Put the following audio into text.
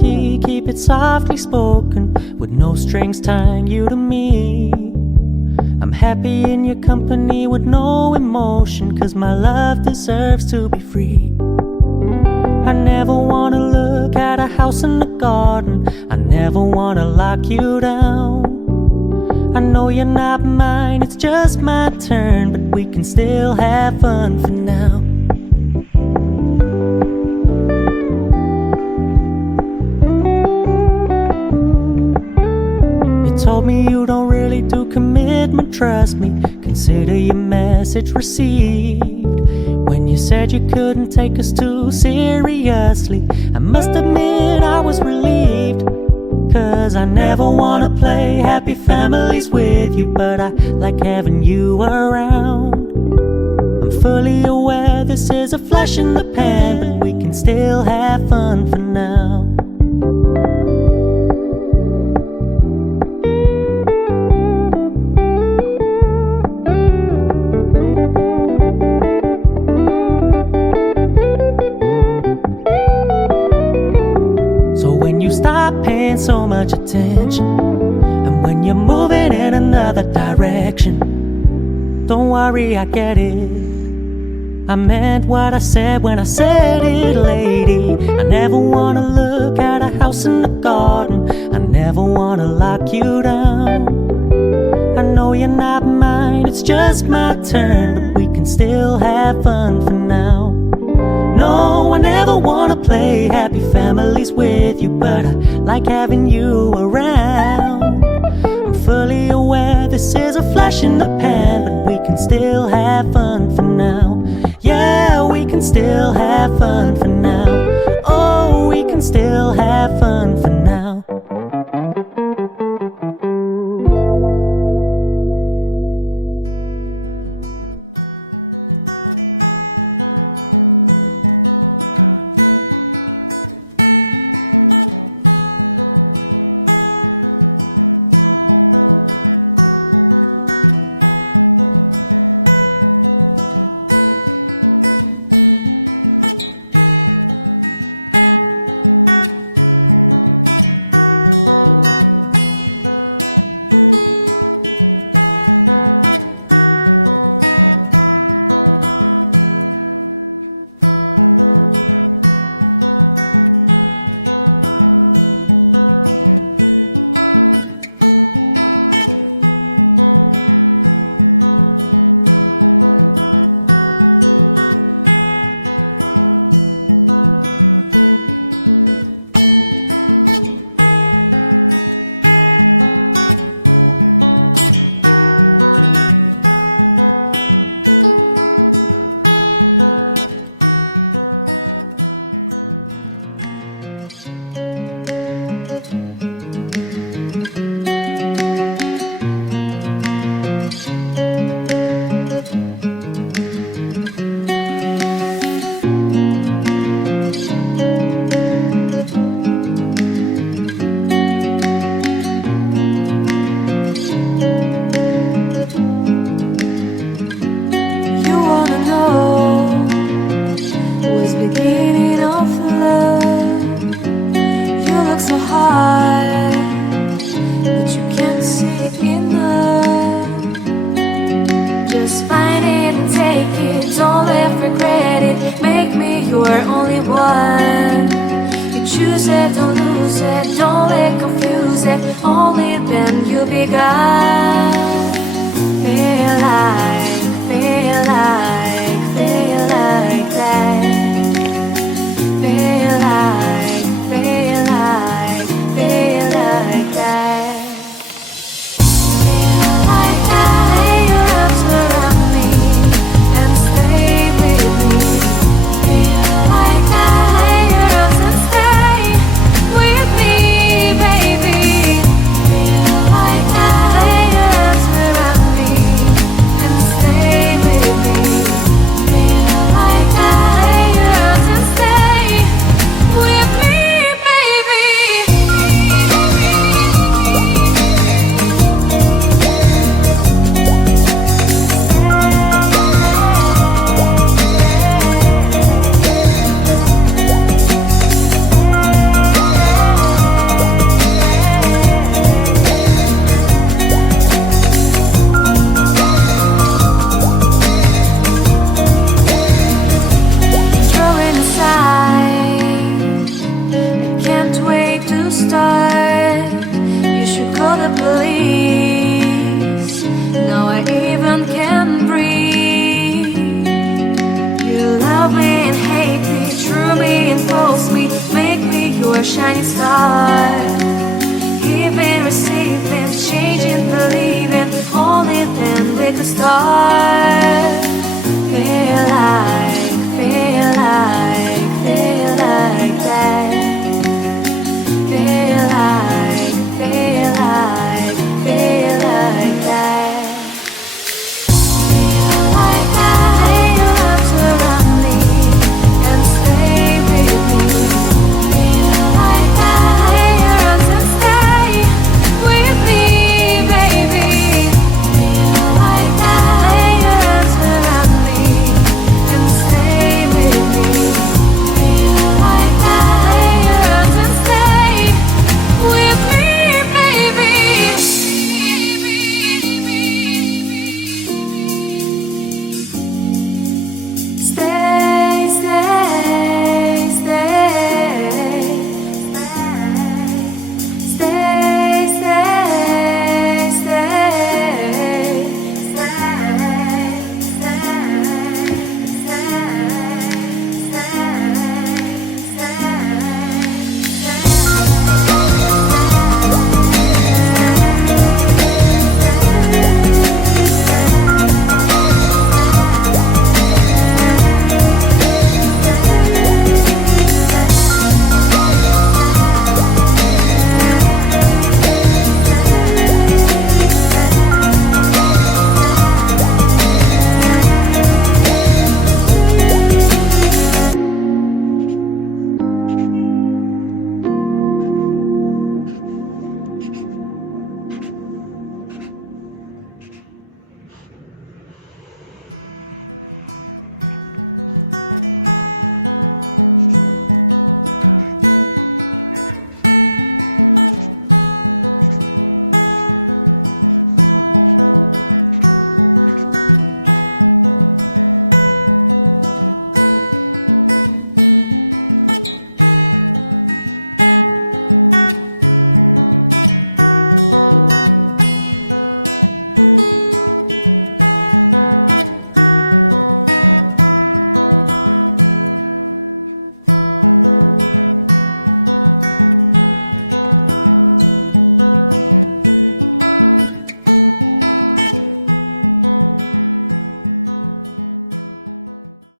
key, keep it softly spoken, with no strings tying you to me. I'm happy in your company with no emotion, 'cause my love deserves to be free. I never wanna look at a house in the garden, I never wanna lock you down. I know you're not mine, it's just my turn, but we can still have fun for now. You told me you don't really do commitment, trust me, consider your message received. When you said you couldn't take us too seriously, I must admit I was relieved. 'Cause I never wanna play happy families with you, but I like having you around. I'm fully aware this is a flash in the pan, but we can still have fun for now. So much attention, and when you're moving in another direction, don't worry, I get it. I meant what I said when I said it, lady. I never wanna look at a house in the garden, I never wanna lock you down. I know you're not mine, it's just my turn, but we can still have fun for now. No, I never wanna play happy families with you, but I like having you around. I'm fully aware this is a flash in the pan, but we can still have fun for now. Yeah, we can still have fun for now. Oh, we can still have fun for now. a shining star. Giving, receiving, changing, believing, only then we could start.